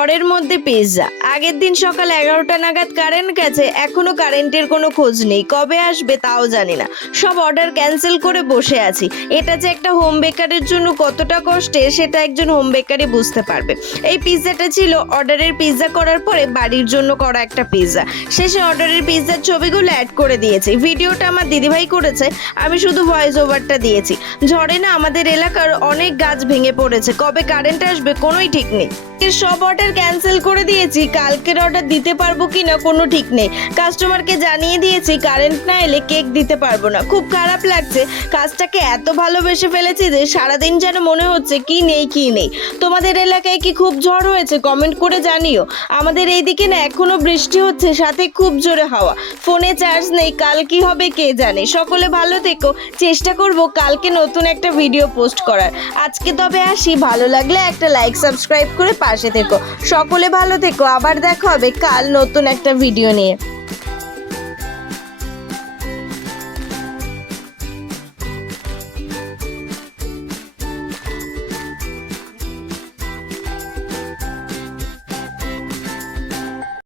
ঝড়ের মধ্যে পিৎজা। আগের দিন সকাল 11টা নাগাদ কারেন্ট গেছে, এখনো কারেন্টের কোনো খোঁজ নেই। কবে আসবে তাও জানি না। সব অর্ডার ক্যান্সেল করে বসে আছি। এটা যে একটা হোম বেকারের জন্য কতটা কষ্টের সেটা একজন হোম বেকারই বুঝতে পারবে। এই পিৎজাটা ছিল অর্ডারের পিৎজা করার পরে বাড়ির জন্য করা একটা পিৎজা। শেষে অর্ডারের পিৎজার ছবিগুলো অ্যাড করে দিয়েছি। ভিডিওটা আমার দিদিভাই করেছে, আমি শুধু ভয়েস ওভারটা দিয়েছি। ঝড়ে না আমাদের এলাকার অনেক গাছ ভেঙে পড়েছে, কবে কারেন্ট আসবে কোনোই ঠিক নেই। সব অর্ডার ক্যান্সেল করে দিয়েছি, কালকের অর্ডার দিতে পারবো কিনা কোনো ঠিক নেই। কাস্টমারকে জানিয়ে দিয়েছি কারেন্ট না এলে কেক দিতে পারবো না। খুব খারাপ লাগছে, কাজটাকে এত ভালোবেসে ফেলেছি যে সারাদিন যেন মনে হচ্ছে কি নেই কি নেই। তোমাদের এলাকায় কি খুব ঝড় হয়েছে কমেন্ট করে জানিও। আমাদের এইদিকে না এখনো বৃষ্টি হচ্ছে, সাথে খুব জোরে হাওয়া। ফোনে চার্জ নেই, কাল কি হবে কে জানে। সকলে ভালো থেকো, চেষ্টা করব কালকে নতুন একটা ভিডিও পোস্ট করার। আজকে তবে আসি, ভালো লাগলে একটা লাইক সাবস্ক্রাইব করে পাশে থেকো। সকলে ভালো থেকো, আবার দেখা হবে কাল নতুন একটা ভিডিও নিয়ে।